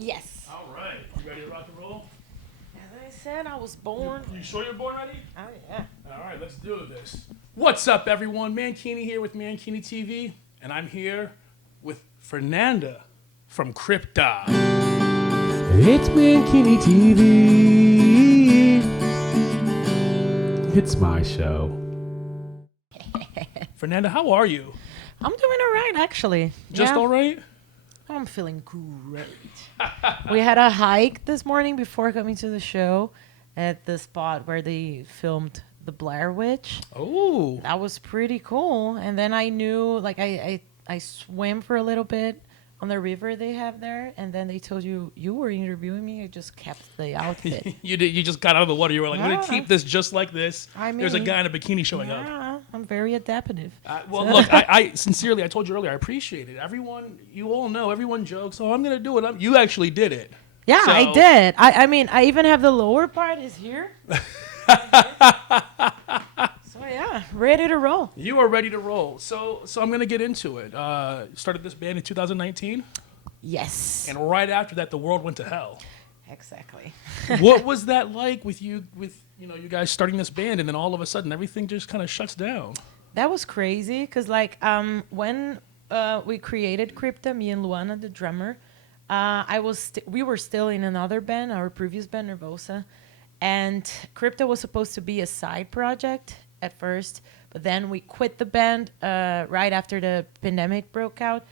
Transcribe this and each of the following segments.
Yes. All right. You ready to rock and roll? As I said, I was born. You sure you're born ready? Oh, yeah. All right, let's do this. What's up, everyone? Mankini here with Mankini TV, and I'm here with Fernanda from Crypta. It's Mankini TV. It's my show. Fernanda, how are you? I'm doing all right, actually. Just all right? I'm feeling great. We had a hike this morning before coming to the show at the spot where they filmed the Blair Witch. Oh. That was pretty cool. And then I knew, like, I swam for a little bit on the river they have there. And then they told you were interviewing me. I just kept the outfit. You did. You just got out of the water. You were like, I'm going to Yeah. keep this just like this. I There's a mean, guy in a bikini showing up. Yeah, I'm very adaptive. Well, look, I sincerely, I told you earlier, I appreciate it. Everyone, you all know, everyone jokes, oh, I'm going to do it. You actually did it. Yeah, So- I did. I mean, I even have the lower part is here. So yeah, ready to roll. You are ready to roll. So I'm going to get into it. Started this band in 2019, Yes. and right after that, the world went to hell. Exactly. What was that like with you you guys starting this band, and then all of a sudden, everything just kind of shuts down? That was crazy because when we created Crypta, me and Luana, the drummer, we were still in another band, our previous band, Nervosa, and Crypta was supposed to be a side project at first, but then we quit the band right after the pandemic broke out,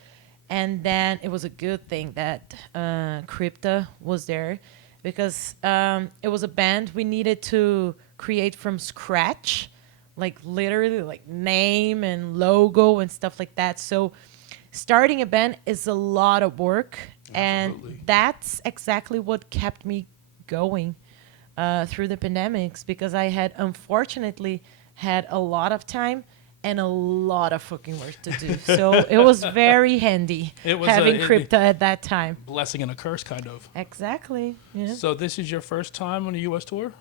and then it was a good thing that Crypta was there because it was a band we needed to create from scratch, like literally like name and logo and stuff like that. So starting a band is a lot of work. Absolutely. And that's exactly what kept me going through the pandemics, because I had unfortunately had a lot of time and a lot of fucking work to do. So it was very handy having Crypta at that time. Blessing and a curse, kind of. Exactly. Yeah. So this is your first time on a U.S. tour?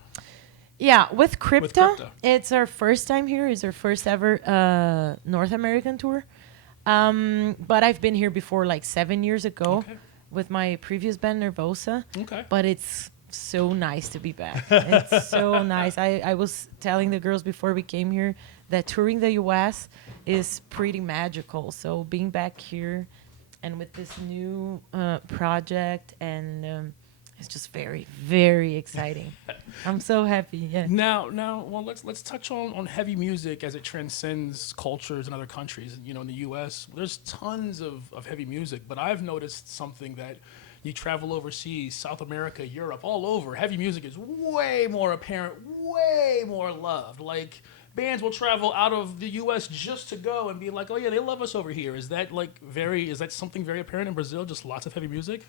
Yeah, with Crypta, Crypta. it's our first time here. It's our first ever North American tour. But I've been here before, like 7 years ago, Okay. with my previous band, Nervosa. Okay. But it's so nice to be back. It's so nice. I was telling the girls before we came here that touring the U.S. is pretty magical. So being back here and with this new project and... it's just very, very exciting. I'm so happy. Yeah. Now, well, let's touch on heavy music as it transcends cultures in other countries. In the U.S., there's tons of heavy music, but I've noticed something that you travel overseas, South America, Europe, all over. Heavy music is way more apparent, way more loved. Like bands will travel out of the U.S. just to go and be like, oh yeah, they love us over here. Is that something very apparent in Brazil? Just lots of heavy music.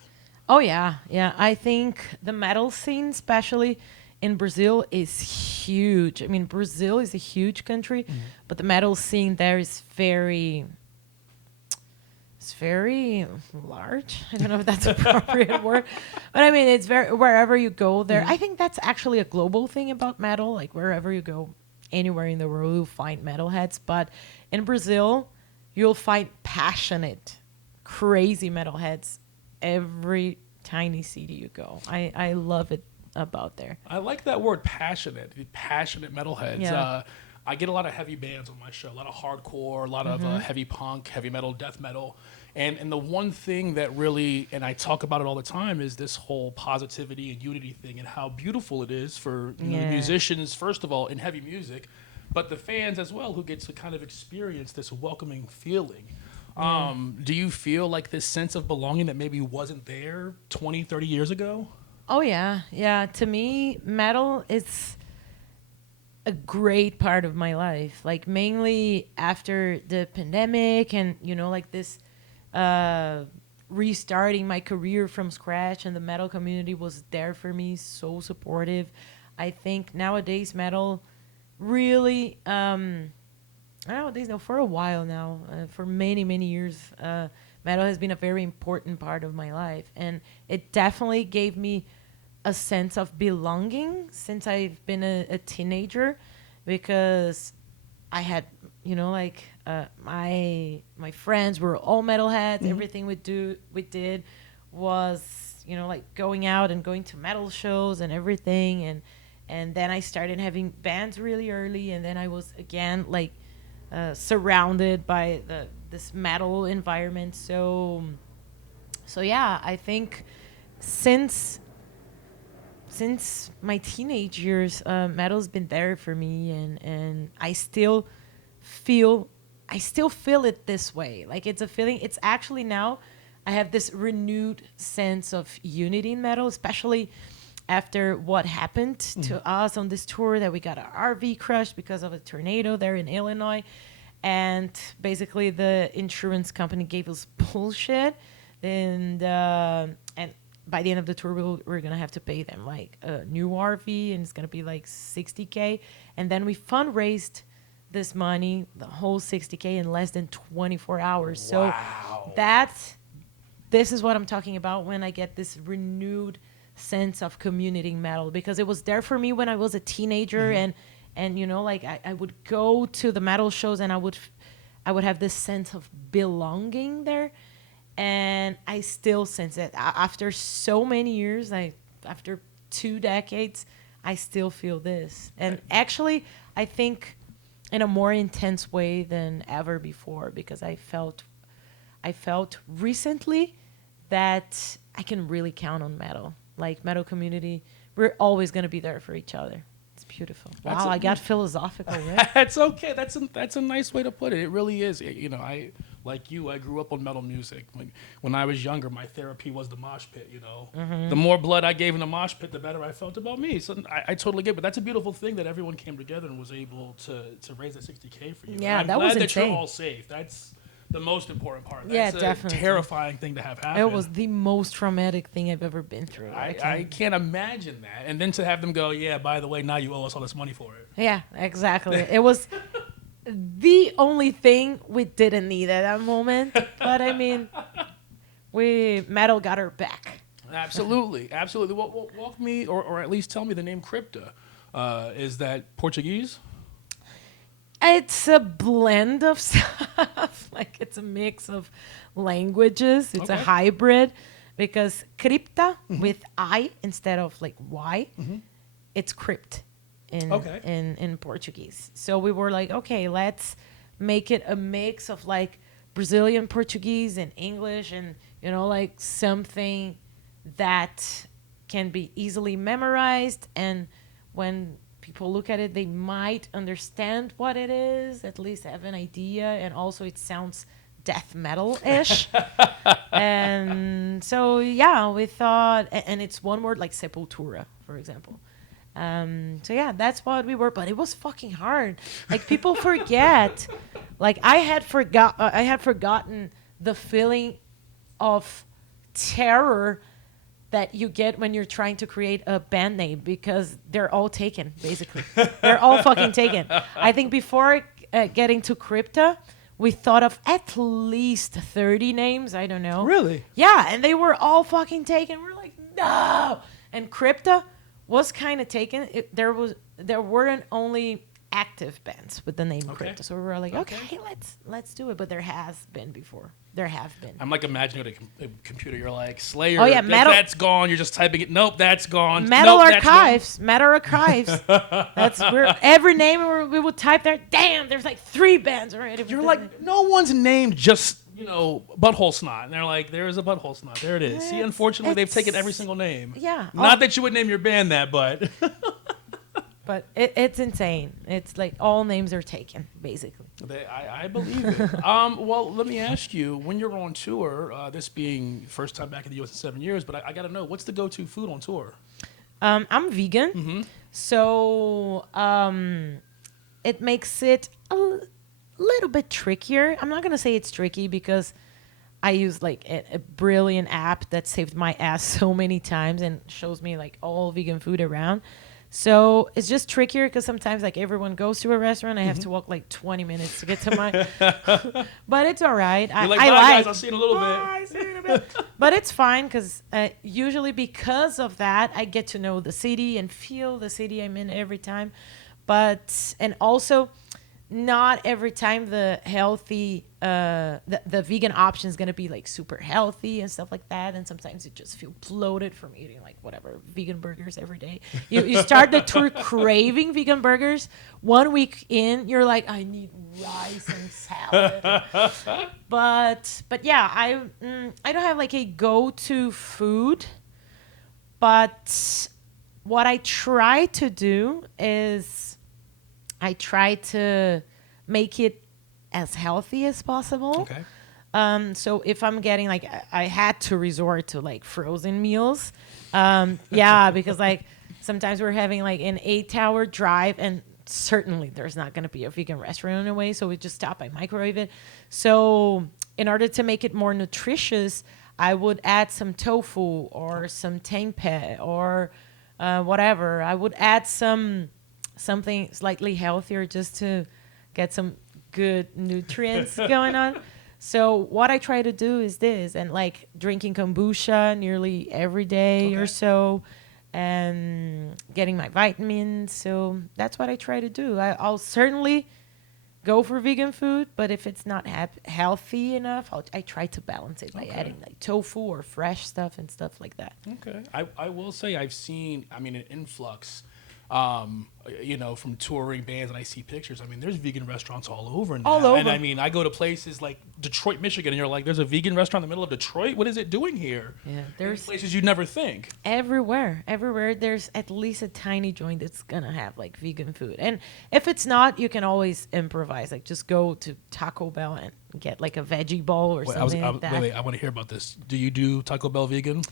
Oh, yeah. Yeah. I think the metal scene, especially in Brazil, is huge. I mean, Brazil is a huge country, but the metal scene there is very large. I don't know if that's an appropriate word, but I mean, it's very, wherever you go there. I think that's actually a global thing about metal. Like wherever you go, anywhere in the world, you'll find metalheads. But in Brazil, you'll find passionate, crazy metalheads every tiny city you go. I love it about there. I like that word, passionate. The passionate metalheads. Yeah. I get a lot of heavy bands on my show, a lot of hardcore, a lot of heavy punk, heavy metal, death metal. And the one thing that really, and I talk about it all the time, is this whole positivity and unity thing and how beautiful it is for musicians, first of all, in heavy music, but the fans as well, who get to kind of experience this welcoming feeling. Do you feel like this sense of belonging that maybe wasn't there 20, 30 years ago? Oh, yeah. Yeah. To me, metal is a great part of my life. Like, mainly after the pandemic and, like this restarting my career from scratch, and the metal community was there for me, so supportive. I think nowadays metal really... nowadays, no, for a while now, for many, many years, metal has been a very important part of my life. And it definitely gave me a sense of belonging since I've been a teenager, because I had, my friends were all metalheads. Everything we did was, like going out and going to metal shows and everything, and then I started having bands really early, and then I was again like surrounded by this metal environment. So yeah, I think since my teenage years, metal's been there for me, and I still feel it this way. Like, it's a feeling. It's actually now I have this renewed sense of unity in metal, especially after what happened to us on this tour, that we got our RV crushed because of a tornado there in Illinois. And basically the insurance company gave us bullshit. And by the end of the tour, we're going to have to pay them like a new RV, and it's going to be like $60K. And then we fundraised this money, the whole $60K, in less than 24 hours. Wow. So this is what I'm talking about when I get this renewed sense of community metal, because it was there for me when I was a teenager, and like I would go to the metal shows, and I would have this sense of belonging there, and I still sense it after so many years. After 2 decades, I still feel this, and actually I think in a more intense way than ever before, because I felt recently that I can really count on metal. Like, metal community, we're always going to be there for each other. It's beautiful. Wow, I got philosophical, right? That's okay. That's a nice way to put it. It really is. I grew up on metal music. When I was younger, my therapy was the mosh pit. The more blood I gave in the mosh pit, the better I felt about me. So I totally get it. But that's a beautiful thing that everyone came together and was able to raise that $60K for you. Yeah, I'm that glad was that insane. you're all safe. That's the most important part. Yeah, That's definitely. a terrifying thing to have happen. It was the most traumatic thing I've ever been through. I can't imagine that. And then to have them go, yeah, by the way, now you owe us all this money for it. Yeah, exactly. It was the only thing we didn't need at that moment. But I mean, metal got our back. Absolutely. Absolutely. Walk me, or at least tell me the name Crypta. Is that Portuguese? It's a blend of stuff. Like, it's a mix of languages. It's a hybrid, because Crypta with I instead of like Y, it's crypt in Portuguese. So we were like, okay, let's make it a mix of like Brazilian Portuguese and English, and like something that can be easily memorized, and when people look at it, they might understand what it is, at least have an idea, and also it sounds death metal-ish. And so, yeah, we thought, and it's one word, like Sepultura, for example. So, yeah, that's what we were, but it was fucking hard. Like, people forget. Like, I had forgotten the feeling of terror that you get when you're trying to create a band name, because they're all taken, basically. They're all fucking taken. I think before getting to Crypta, we thought of at least 30 names. I don't know. Really? Yeah, and they were all fucking taken. We're like, no! And Crypta was kind of taken. There weren't only active bands with the name Crypta. So we were like, okay, let's do it. But there has been before. There have been. I'm like imagining a computer. You're like, Slayer. Oh yeah, metal. That's gone. You're just typing it. Nope, that's gone. Metal nope, archives. Metal archives. That's where every name we would type there. Damn, there's like 3 bands already. You're like, no one's named just butthole snot. And they're like, there is a butthole snot. There it is. See, unfortunately, they've taken every single name. Yeah. Not that you would name your band that, but. But it's insane. It's like all names are taken, basically. I believe it. Well, let me ask you, when you're on tour, this being first time back in the U.S. in 7 years, but I got to know, what's the go-to food on tour? I'm vegan, so it makes it a little bit trickier. I'm not going to say it's tricky, because I use like a brilliant app that saved my ass so many times and shows me like all vegan food around. So it's just trickier, because sometimes like everyone goes to a restaurant, I have to walk like 20 minutes to get to my. But it's all right. You're like, bye guys, I'll see you in a little bit. See you in a bit. But it's fine, because usually because of that, I get to know the city and feel the city I'm in every time. And also, not every time the healthy the vegan option is gonna be like super healthy and stuff like that, and sometimes you just feel bloated from eating like whatever vegan burgers every day. You start the tour craving vegan burgers. 1 week in, you're like, I need rice and salad. but yeah, I don't have like a go-to food, but what I try to do is I try to make it as healthy as possible. Okay. So if I'm getting like, I had to resort to like frozen meals. Yeah, because like sometimes we're having like an 8-hour drive, and certainly there's not going to be a vegan restaurant in a way. So we just stop by microwave it. So in order to make it more nutritious, I would add some tofu or some tempeh or whatever. I would add something slightly healthier just to get some good nutrients going on. So what I try to do is this, and like drinking kombucha nearly every day or so, and getting my vitamins. So that's what I try to do. I'll certainly go for vegan food, but if it's not healthy enough, I try to balance it by adding like tofu or fresh stuff and stuff like that. Okay. I will say I've seen, I mean, an influx, from touring bands, and I see pictures. I mean, there's vegan restaurants all over now. All over. And I mean, I go to places like Detroit, Michigan, and you're like, there's a vegan restaurant in the middle of Detroit? What is it doing here? Yeah, there's places you'd never think. Everywhere, there's at least a tiny joint that's gonna have like vegan food. And if it's not, you can always improvise. Like just go to Taco Bell and get like a veggie bowl or something like that. Wait, I want to hear about this. Do you do Taco Bell vegan?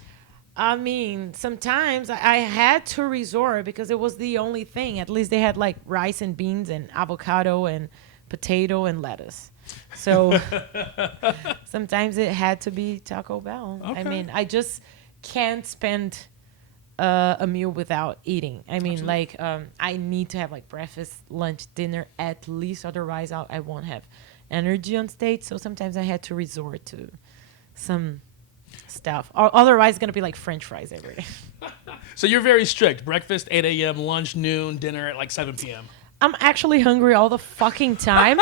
I mean, sometimes I had to resort because it was the only thing. At least they had like rice and beans and avocado and potato and lettuce. So sometimes it had to be Taco Bell. Okay. I mean, I just can't spend a meal without eating. I mean, Absolutely. like I need to have like breakfast, lunch, dinner at least. Otherwise, I won't have energy on stage. So sometimes I had to resort to some stuff. Or otherwise, it's going to be like French fries every day. So you're very strict. Breakfast, 8 a.m., lunch, noon, dinner at like 7 p.m. I'm actually hungry all the fucking time.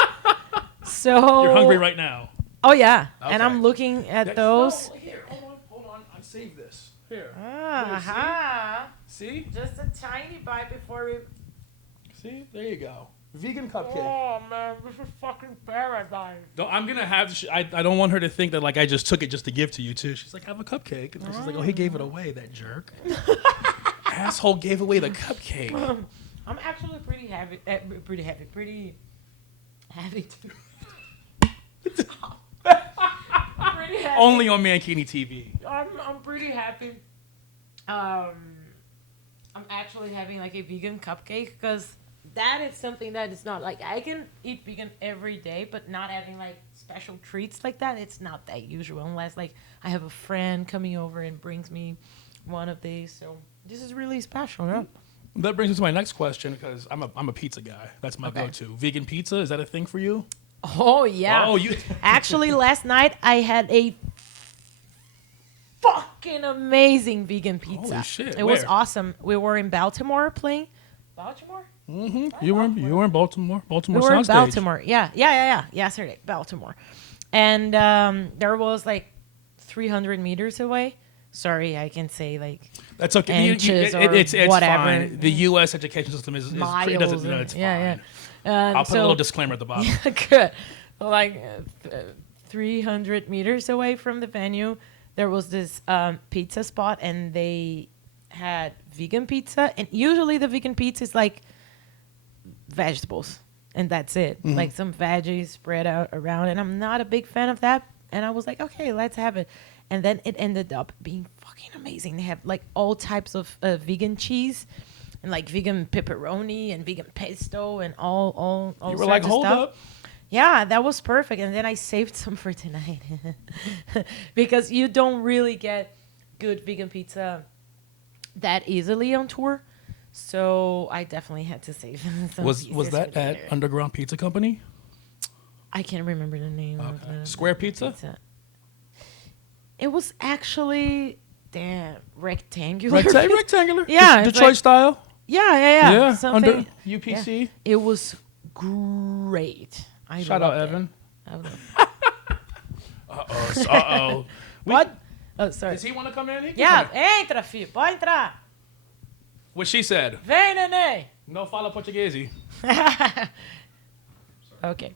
So You're hungry right now. Oh, yeah. Okay. And I'm looking at those. No, here, hold on. I saved this. Here. Aha. See? Just a tiny bite before we... See? There you go. Vegan cupcake. Oh, man. This is fucking paradise. I'm going to have... I don't want her to think that, like, I just took it just to give to you, too. She's like, have a cupcake. And she's like, oh, he gave it away, that jerk. Asshole gave away the cupcake. I'm actually pretty heavy, pretty heavy, too. Pretty heavy. Only on Mankini TV. I'm pretty happy. I'm actually having like a vegan cupcake because that is something that is not like I can eat vegan every day, but not having like special treats like that. It's not that usual unless like I have a friend coming over and brings me one of these. So this is really special. Yeah? That brings me to my next question because I'm a pizza guy. That's my go-to. Vegan pizza, is that a thing for you? Oh yeah. Oh, you actually last night I had a fucking amazing vegan pizza. Holy shit. It was awesome. We were in Baltimore playing. Baltimore? Mm-hmm. You were in Baltimore. Baltimore We were in Soundstage. Baltimore. Yeah. Yesterday, Baltimore. And there was like 300 meters away. Sorry, I can say like that's okay. Inches It's whatever. Fine. The U.S. education system is miles. It doesn't, no, it's fine. Yeah. I'll put a little disclaimer at the bottom. Good. Like 300 meters away from the venue, there was this pizza spot, and they had vegan pizza. And usually the vegan pizza is like vegetables, and that's it. Mm-hmm. Like some veggies spread out around. And I'm not a big fan of that. And I was like, okay, let's have it. And then it ended up being fucking amazing. They have like all types of vegan cheese. And like vegan pepperoni and vegan pesto and all You were sorts like, of hold stuff. up. Yeah, that was perfect. And then I saved some for tonight because you don't really get good vegan pizza that easily on tour. So I definitely had to save some. Was pieces that for at later. Underground Pizza Company? I can't remember the name of the Square Pizza? It was actually rectangular. Rectangular? Yeah, Detroit like, style? Yeah. Under Yeah. UPC? It was great. Shout out loved it. Evan. I love Uh-oh. What? Oh, sorry. Does he want to come in? He can Yeah, come in. entra, filho. Pode entrar. What she said. Vem, neném. No fala portuguese. Okay.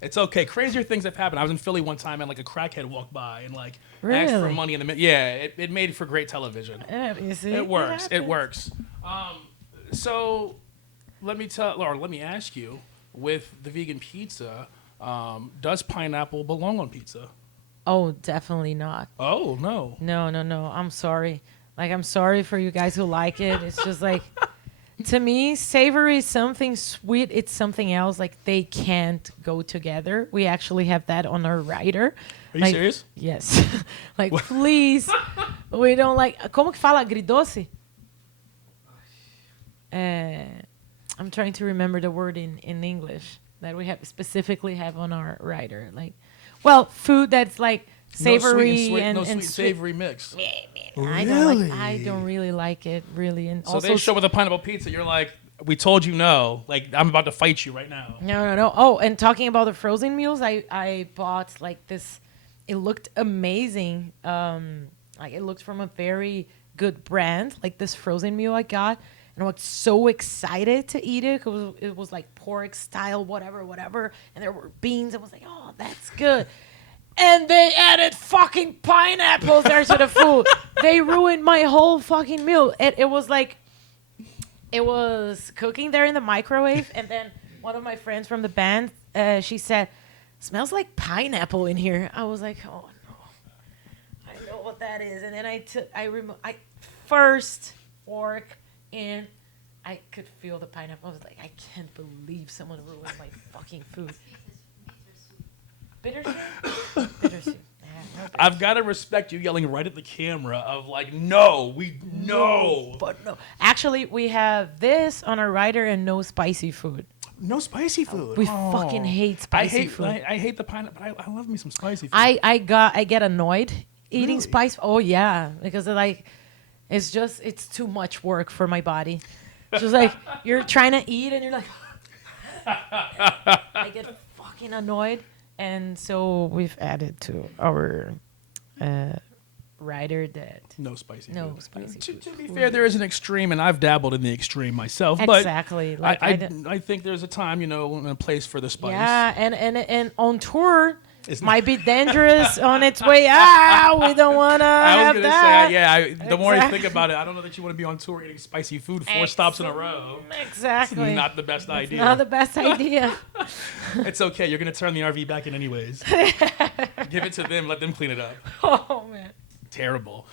It's okay. Crazier things have happened. I was in Philly one time and like a crackhead walked by and like asked for Really? money in the yeah. It made for great television. You see? It works. It happens. works. So let me ask you, with the vegan pizza, does pineapple belong on pizza? Oh, definitely not. Oh no. No. I'm sorry. Like, I'm sorry for you guys who like it. It's just like, to me, savory is something, sweet it's something else. Like, they can't go together. We actually have that on our rider. Are you serious? Yes. Like, please, we don't like. Como que fala agridoce? I'm trying to remember the word in English that we specifically have on our rider. Like, well, food that's like savory no and sweet savory mix. I don't really like it, really. And So also, they show with a pineapple pizza. You're like, we told you no. Like, I'm about to fight you right now. No. Oh, and talking about the frozen meals, I bought like this. It looked amazing. Like, it looked from a very good brand. Like, this frozen meal I got, and I was so excited to eat it because it was like pork style, whatever. And there were beans. I was like, oh, that's good. And they added fucking pineapples there to the food. They ruined my whole fucking meal. It was like, it was cooking there in the microwave. And then one of my friends from the band, she said, smells like pineapple in here. I was like, oh no, I know what that is. And then I first fork in, I could feel the pineapple. I was like, I can't believe someone ruined my fucking food. Bittersweet? Bittersweet. I've got to respect you yelling right at the camera of like, no. But no. Actually, we have this on our rider and no spicy food. No spicy food. We fucking hate spicy food. I hate the pineapple, but I love me some spicy food. I get annoyed eating spice. Oh yeah, because it's too much work for my body. It's just like you're trying to eat and you're like, I get fucking annoyed. And so we've added to our rider that no spicy no food. spicy food. To be fair, there is an extreme, and I've dabbled in the extreme myself. Exactly. But Like I think there's a time, and a place for the spice. yeah, and on tour might be dangerous on its way out. We don't want to have that. The more I think about it, I don't know that you want to be on tour eating spicy food 4 stops in a row. Exactly. It's not the best idea. Not the best idea. It's okay. You're going to turn the RV back in anyways. Give it to them. Let them clean it up. Oh, man. Terrible.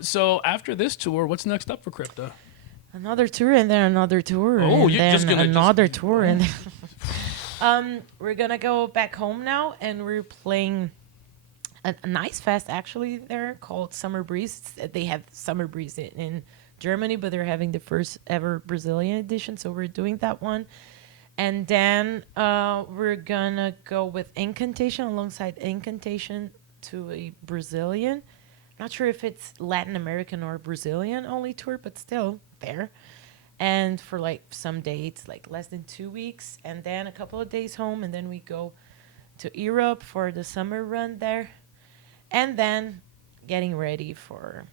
So after this tour, what's next up for Crypta? Another tour and then another tour. Oh, and you're then just gonna another tour. And we're going to go back home now, and we're playing a nice fest, actually, there called Summer Breeze. They have Summer Breeze in Germany, but they're having the first ever Brazilian edition, so we're doing that one. And then we're going to go with Incantation, alongside Incantation, to a Brazilian. Not sure if it's Latin American or Brazilian only tour, but still there. And for like some dates, like less than 2 weeks, and then a couple of days home, and then we go to Europe for the summer run there, and then getting ready for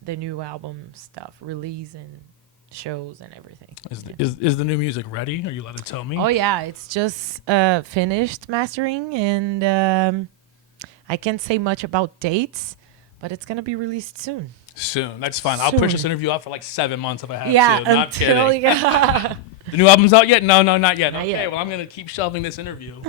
the new album stuff, release and shows and everything. Is the new music ready? Are you allowed to tell me? Oh yeah, it's just finished mastering, and I can't say much about dates, but it's gonna be released soon. Soon. That's fine. I'll push this interview out for like 7 months if I have to. Yeah, Not kidding. Yeah. The new album's out yet? No, not yet. Not Okay, yet. well, I'm going to keep shelving this interview.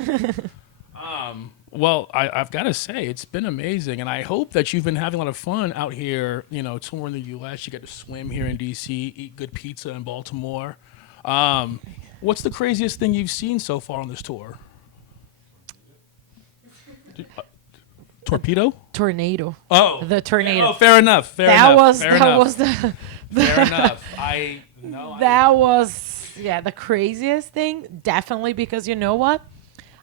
Well, I've got to say, it's been amazing. And I hope that you've been having a lot of fun out here, touring the U.S. You get to swim here in D.C., eat good pizza in Baltimore. What's the craziest thing you've seen so far on this tour? Torpedo? Tornado. Oh. The tornado. Oh, fair enough. That was the Fair enough. That was the craziest thing. Definitely, because you know what?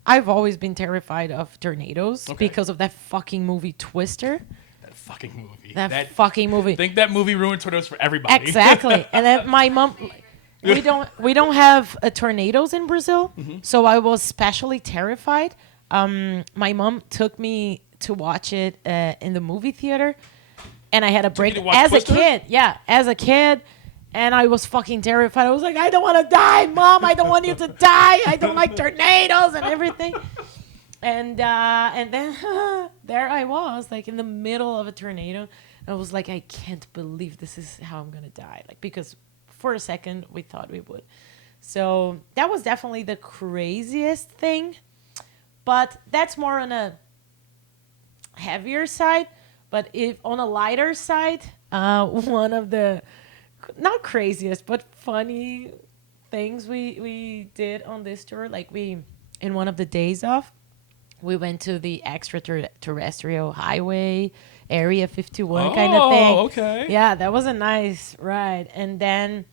I've always been terrified of tornadoes because of that fucking movie Twister. That fucking movie. That fucking movie. I think that movie ruined tornadoes for everybody. Exactly. And then my mom, we don't have tornadoes in Brazil, so I was especially terrified my mom took me to watch it in the movie theater, and I had a break as a kid. Yeah, as a kid. And I was fucking terrified. I was like, I don't want to die, Mom. I don't want you to die. I don't like tornadoes and everything. And then there I was, like in the middle of a tornado. I was like, I can't believe this is how I'm going to die. Like, because for a second we thought we would. So that was definitely the craziest thing. But that's more on a heavier side. But if on a lighter side, one of the not craziest but funny things we did on this tour, like we in one of the days off, we went to the extraterrestrial highway, Area 51 kind of thing. Okay. Yeah, that was a nice ride. And then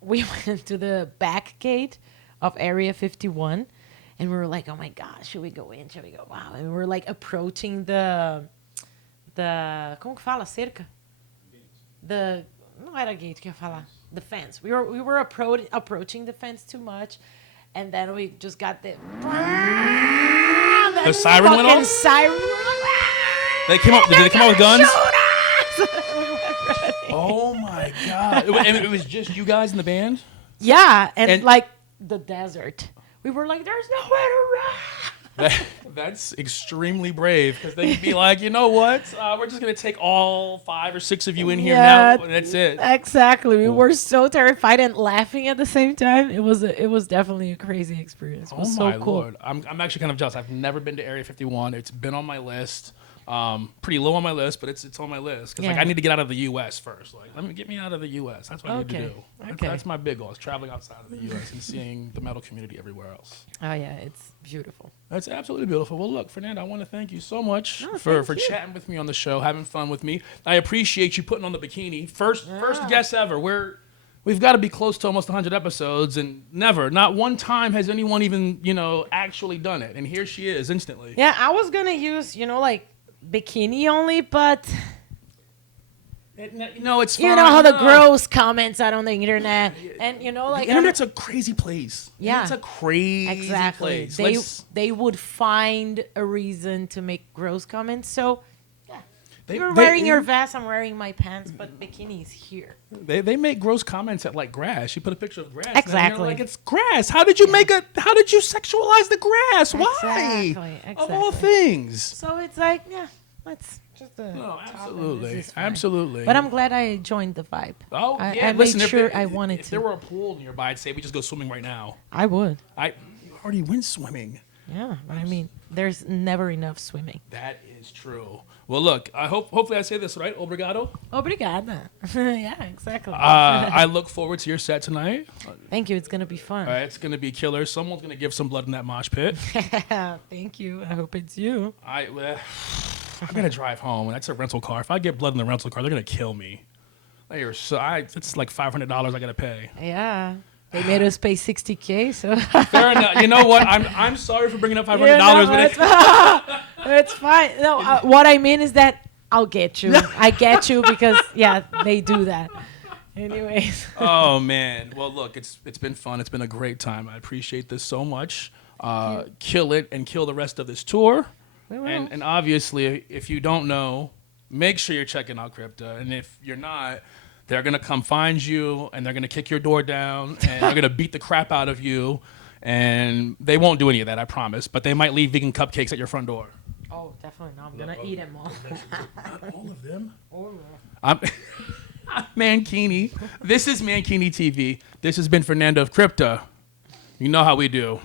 we went to the back gate of Area 51, and we were like, oh my gosh, should we go in? Should we go? Wow. And we were like approaching the como que fala? Cerca? Não era gate que eu ia falar. The fence. We were approaching the fence too much, and then we just got the siren went off? Siren. Did they come out with guns? Oh my god! And it was just you guys in the band? Yeah, and like the desert. We were like, there's nowhere to run. That's extremely brave, because they could be like, you know what? We're just gonna take all 5 or 6 of you in here now, and that's it. Exactly. We were so terrified and laughing at the same time. It was definitely a crazy experience. It was so cool. Lord. I'm actually kind of jealous. I've never been to Area 51. It's been on my list. Pretty low on my list, but it's on my list because like I need to get out of the U.S. first. Like, get me out of the U.S. That's what I need to do. That's my big goal. Is traveling outside of the U.S. and seeing the metal community everywhere else. Oh yeah, it's beautiful. That's absolutely beautiful. Well, look, Fernanda, I want to thank you so much for chatting with me on the show, having fun with me. I appreciate you putting on the bikini. First guest ever. We've got to be close to almost 100 episodes, and not one time has anyone even actually done it. And here she is instantly. Yeah, I was gonna use like bikini only, but it's fine. You know how the gross comments out on the internet, and like the internet's a crazy place. Yeah, it's a crazy place. They would find a reason to make gross comments. So you're wearing your vest, I'm wearing my pants, but bikini's here. They make gross comments at like grass. You put a picture of grass. Exactly. Like, it's grass. How did you how did you sexualize the grass? Why? Exactly. Of all things. So it's like, let's just absolutely. But I'm glad I joined the vibe. Oh, I made sure I wanted to. If there were a pool nearby, I'd say we just go swimming right now. I would. You already went swimming. Yeah, but I mean, there's never enough swimming. That is true. Well, look, hopefully I say this right. Obrigado. Obrigada. Yeah, exactly. I look forward to your set tonight. Thank you. It's going to be fun. It's going to be killer. Someone's going to give some blood in that mosh pit. Thank you. I hope it's you. I'm going to drive home. That's a rental car. If I get blood in the rental car, they're going to kill me. It's like $500 I got to pay. Yeah. They made us pay $60K, so fair enough. You know what? I'm sorry for bringing up $500, but it's fine. No, what I mean is that I'll get you. I get you because they do that. Anyways. Oh man. Well, look, it's been fun. It's been a great time. I appreciate this so much. Kill it and kill the rest of this tour. And obviously, if you don't know, make sure you're checking out Crypta. And if you're not, they're going to come find you, and they're going to kick your door down, and they're going to beat the crap out of you. And they won't do any of that, I promise. But they might leave vegan cupcakes at your front door. Oh, definitely not. I'm going to eat them all. All of them? Oh, I'm Mankini. This is Mankini TV. This has been Fernanda of Crypta. You know how we do.